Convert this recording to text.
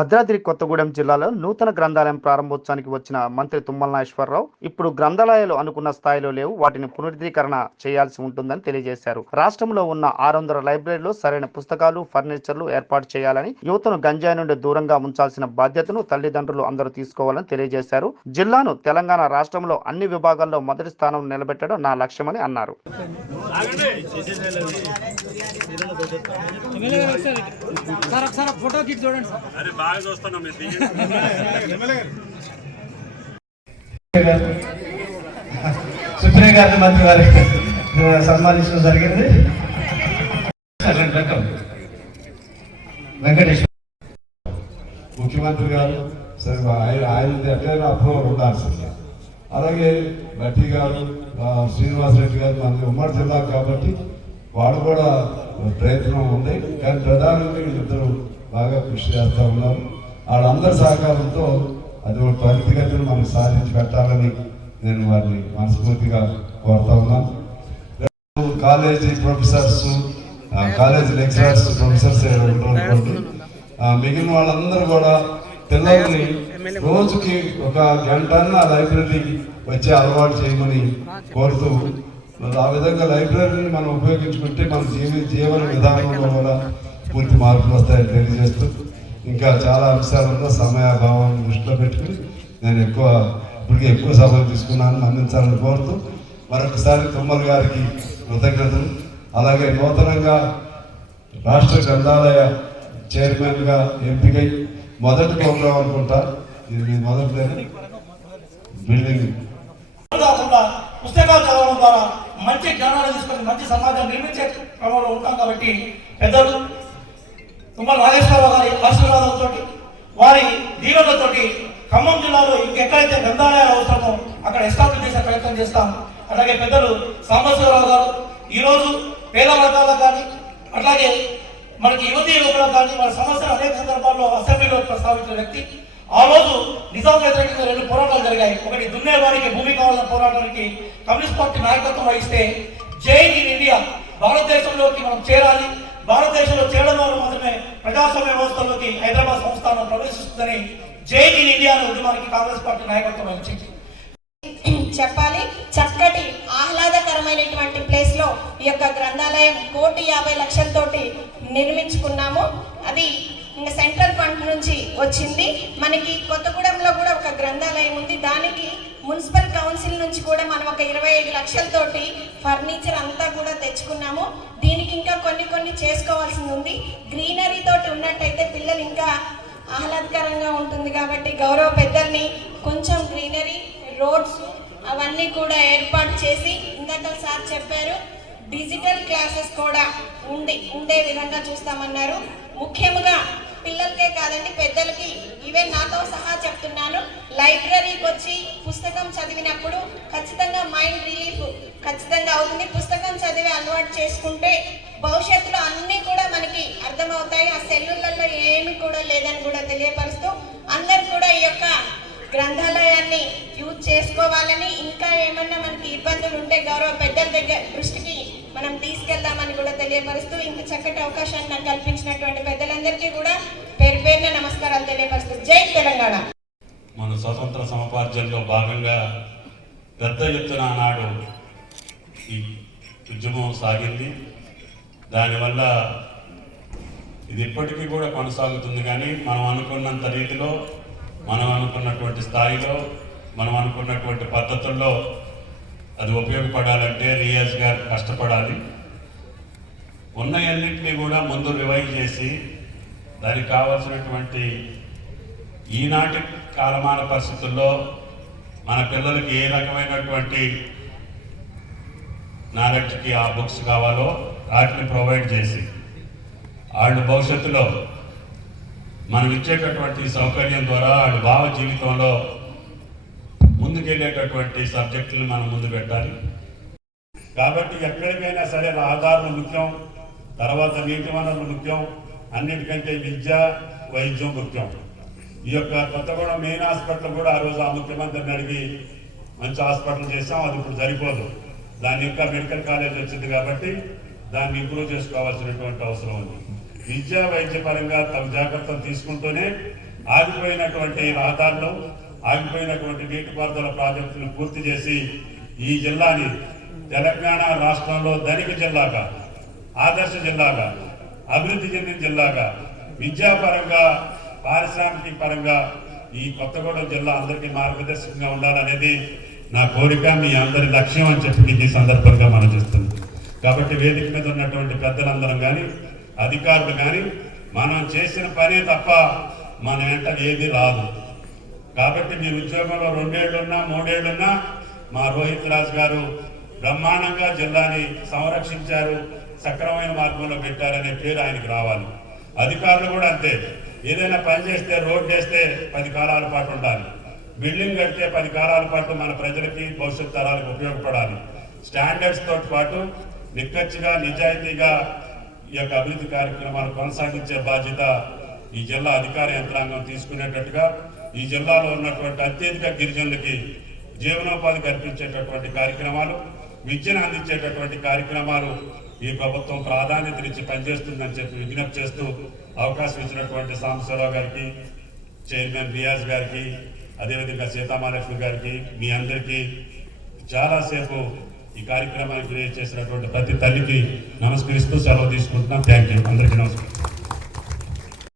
భద్రాద్రి కొత్తగూడెం జిల్లాలో నూతన గ్రంథాలయం ప్రారంభోత్సవానికి వచ్చిన మంత్రి తుమ్మల నాగేశ్వరరావు ఇప్పుడు గ్రంథాలయాలు అనుకున్న స్థాయిలో లేవు. వాటిని పునరుద్ధీకరణ చేయాల్సి ఉంటుందని తెలియజేశారు. రాష్ట్రంలో ఉన్న ఆరు వందల లైబ్రరీలో సరైన పుస్తకాలు ఫర్నిచర్లు ఏర్పాటు చేయాలని యువతను గంజాయి నుండి దూరంగా ఉంచాల్సిన బాధ్యతను తల్లిదండ్రులు అందరూ తీసుకోవాలని తెలియజేశారు. జిల్లాను తెలంగాణ రాష్ట్రంలో అన్ని విభాగాల్లో మొదటి స్థానం నిలబెట్టడం నా లక్ష్యమని అన్నారు. సార్ ఒకసారి ఫోటో కిట్ చూడండి సార్ అరే బాగా చూస్తున్నాం మీరు దిగి. సుప్రీం గారి మంత్రి వారి సన్మానించడం జరిగింది వెంకటేశ్వర ముఖ్యమంత్రి గారు సరే ఆయన ఆయన ఎట్లయినా అప్రూవల్ ఉండాల్సిందే అలాగే భట్టి గారు శ్రీనివాసరెడ్డి గారు మనది ఉమ్మడి జిల్లా కాబట్టి వాడు కూడా ప్రయత్నం ఉంది. కానీ ప్రధానంగా వీళ్ళిద్దరూ బాగా కృషి చేస్తూ ఉన్నారు. వాళ్ళందరి సహకారంతో అది ఒక త్వరితగతిని మనం సాధించి పెట్టాలని నేను వారిని మనస్ఫూర్తిగా కోరుతా ఉన్నాను college professors college lecturers professors ఉంటారు మిగిలిన వాళ్ళందరూ కూడా పిల్లల్ని రోజుకి ఒక గంట లైబ్రరీకి వచ్చే అలవాటు చేయమని కోరుతూ మరి ఆ విధంగా లైబ్రరీని మనం ఉపయోగించుకుంటే మన జీవి జీవన విధానంలో కూడా పూర్తి మార్పులు వస్తాయని తెలియజేస్తూ ఇంకా చాలా అంశాలలో సమయాభావాన్ని దృష్టిలో పెట్టుకుని నేను ఎక్కువ ఇప్పటికే ఎక్కువ సమయం తీసుకున్నాను మన్నించాలని కోరుతూ మరొకసారి తుమ్మల్ గారికి కృతజ్ఞతలు. అలాగే నూతనంగా రాష్ట్ర గ్రంథాలయ చైర్మన్గా ఎంపికై మొదటి ప్రోగ్రాం అనుకుంటా. ఇది మీ మొదటిదేనా బిల్డింగ్. పుస్తకాలు చదవడం ద్వారా మంచి జ్ఞానాన్ని తీసుకొని మంచి సమాజం నిర్మించే క్రమంలో ఉంటాం కాబట్టి పెద్దలు తుమ్మల నాగేశ్వరరావు గారి ఆశీర్వాదంతో వారి దీవెనలతోటి ఖమ్మం జిల్లాలో ఇంకెక్కడైతే గ్రంథాలయాలు అవసరమో అక్కడ ఎస్టాబ్లిష్ చేసే ప్రయత్నం చేస్తాం. అలాగే పెద్దలు సాంబశివరావు గారు ఈరోజు పేద వర్గాలకు కానీ అట్లాగే మనకి యువతీ యువకులకు కానీ మన సమస్యలు అనేక సందర్భాల్లో అసెంబ్లీలో ప్రస్తావించిన వ్యక్తి. ఆ రోజు నిజాం వ్యతిరేకంగా రెండు పోరాటాలు జరిగాయి. ఒకటి దున్నేవారికి భూమి కావాలన్న పోరాటానికి కమ్యూనిస్ట్ పార్టీ నాయకత్వం వహిస్తే జై ఇన్ ఇండియా. భారతదేశంలోకి మనం చేరాలి. భారతదేశంలో చేరడం ద్వారా మాత్రమే ప్రజాస్వామ్య వ్యవస్థలోకి హైదరాబాద్ సంస్థానం ప్రవేశిస్తుందని జై ఇన్ ఇండియా అనే ఉద్యమానికి కాంగ్రెస్ పార్టీ నాయకత్వం వహించింది. చెప్పాలి చక్కటి ఆహ్లాదకరమైనటువంటి ప్లేస్లో ఈ యొక్క గ్రంథాలయం కోటి యాభై లక్షలతోటి నిర్మించుకున్నాము. అది సెంట్రల్ ఫండ్ నుంచి వచ్చింది. మనకి కొత్తగూడెంలో కూడా ఒక గ్రంథాలయం ఉంది. దానికి మున్సిపల్ కౌన్సిల్ నుంచి కూడా మనం ఒక ఇరవై ఐదు లక్షలతోటి ఫర్నిచర్ అంతా కూడా తెచ్చుకున్నాము. దీనికి ఇంకా కొన్ని కొన్ని చేసుకోవాల్సింది ఉంది. గ్రీనరీ తోటి ఉన్నట్టయితే పిల్లలు ఇంకా ఆహ్లాదకరంగా ఉంటుంది కాబట్టి గౌరవ పెద్దల్ని కొంచెం గ్రీనరీ రోడ్స్ అవన్నీ కూడా ఏర్పాటు చేసి ఇందాక సార్ చెప్పారు డిజిటల్ క్లాసెస్ కూడా ఉండి ఉండే విధంగా చూస్తామన్నారు. ముఖ్యంగా పిల్లలకే కాదండి పెద్దలకి ఈవెన్ నాతో సహా చెప్తున్నాను. లైబ్రరీకి వచ్చి పుస్తకం చదివినప్పుడు ఖచ్చితంగా మైండ్ రిలీఫ్ ఖచ్చితంగా అవుతుంది. పుస్తకం చదివి అలవాటు చేసుకుంటే భవిష్యత్తులో అన్నీ కూడా మనకి అర్థమవుతాయి. ఆ సెల్లులలో ఏమి కూడా లేదని కూడా తెలియపరుస్తూ అందరు కూడా ఈ యొక్క గ్రంథాలయాన్ని యూజ్ చేసుకోవాలని ఇంకా ఏమన్నా మనకి ఇబ్బందులు ఉంటే గౌరవ పెద్దల దగ్గర దృష్టికి మనం తీసుకెళ్దామని కూడా తెలియపరుస్తూ ఇంత చక్కటి అవకాశాన్ని నాకు కల్పించినటువంటి పెద్దలందరికీ కూడా పేరు పేరున నమస్కారాలు తెలియపరుస్తూ జై తెలంగాణ. మన స్వతంత్ర సమపార్జనలో భాగంగా పెద్ద ఎత్తున ఆనాడు ఈ ఉద్యమం సాగింది. దానివల్ల ఇది ఇప్పటికీ కూడా కొనసాగుతుంది కానీ మనం అనుకున్నంత రీతిలో మనం అనుకున్నటువంటి స్థాయిలో మనం అనుకున్నటువంటి పద్ధతుల్లో అది ఉపయోగపడాలంటే రియాజ్ గారు కష్టపడాలి. ఉన్నవన్నింటినీ కూడా ముందు రివైవ్ చేసి దానికి కావాల్సినటువంటి ఈనాటి కాలమాన పరిస్థితుల్లో మన పిల్లలకి ఏ రకమైనటువంటి నాలెడ్జ్కి ఆ బుక్స్ కావాలో వాటిని ప్రొవైడ్ చేసి వాళ్ళు భవిష్యత్తులో మనం ఇచ్చేటటువంటి సౌకర్యం ద్వారా వాళ్ళ భావ జీవితంలో ముందుకెళ్ళేటటువంటి సబ్జెక్టులు మనం ముందు పెట్టాలి. కాబట్టి ఎక్కడికైనా సరే ఆధారాలు ముఖ్యం తర్వాత నీటి వనరులు ముఖ్యం అన్నిటికంటే విద్య వైద్యం ముఖ్యం. ఈ యొక్క కొత్తగూడెం మెయిన్ హాస్పిటల్ కూడా ఆ రోజు ఆ ముఖ్యమంత్రిని అడిగి మంచి హాస్పిటల్ చేసాం అది ఇప్పుడు సరిపోదు. దాని యొక్క మెడికల్ కాలేజ్ వచ్చింది కాబట్టి దాన్ని ఇంప్రూవ్ చేసుకోవాల్సినటువంటి అవసరం ఉంది. విద్యా వైద్య పరంగా తగు జాగ్రత్తలు తీసుకుంటూనే ఆగిపోయినటువంటి రహదారులు ఆగిపోయినటువంటి నీటిపారుదల ప్రాజెక్టులను పూర్తి చేసి ఈ జిల్లాని తెలంగాణ రాష్ట్రంలో ధనిక జిల్లాగా ఆదర్శ జిల్లాగా అభివృద్ధి చెందిన జిల్లాగా విద్యాపరంగా పారిశ్రామిక పరంగా ఈ కొత్తగూడెం జిల్లా అందరికీ మార్గదర్శకంగా ఉండాలనేది నా కోరిక మీ అందరి లక్ష్యం అని చెప్పి మీకు ఈ సందర్భంగా మనం చేస్తుంది కాబట్టి వేదిక మీద ఉన్నటువంటి పెద్దలందరం కానీ అధికారులు కానీ మనం చేసిన పనే తప్ప మన వెంట ఏది రాదు. కాబట్టి మీ ఉద్యోగంలో రెండేళ్ళున్నా మూడేళ్ళున్నా మా రోహిత్ రాజ్ గారు బ్రహ్మాండంగా జిల్లాని సంరక్షించారు. సక్రమైన మార్గంలో పెట్టారనే పేరు ఆయనకి రావాలి. అధికారులు కూడా అంతే. ఏదైనా పని చేస్తే రోడ్ వేస్తే పది కాలాల పాటు ఉండాలి. బిల్డింగ్ కడితే పది కాలాల పాటు మన ప్రజలకి భవిష్యత్ తరాలకు ఉపయోగపడాలి. స్టాండర్డ్స్ తోటి పాటు నిక్కచ్చిగా నిజాయితీగా ఈ యొక్క అభివృద్ధి కార్యక్రమాలు కొనసాగించే బాధ్యత ఈ జిల్లా అధికార యంత్రాంగం తీసుకునేటట్టుగా ఈ జిల్లాలో ఉన్నటువంటి అత్యధిక గిరిజనులకి జీవనోపాధి కల్పించేటటువంటి కార్యక్రమాలు విద్యను అందించేటటువంటి కార్యక్రమాలు ఈ ప్రభుత్వం ప్రాధాన్యతనిచ్చి పనిచేస్తుందని చెప్పి విజ్ఞప్తి చేస్తూ అవకాశం ఇచ్చినటువంటి సాంబశివరావు గారికి చైర్మన్ రియాజ్ గారికి అదేవిధంగా సీతామహాలక్ష్మి గారికి మీ అందరికీ చాలాసేపు ఈ కార్యక్రమాన్ని క్రియేట్ చేసినటువంటి ప్రతి తల్లికి నమస్కరిస్తూ సెలవు తీసుకుంటున్నాం. థ్యాంక్ యూ అందరికీ నమస్కారం.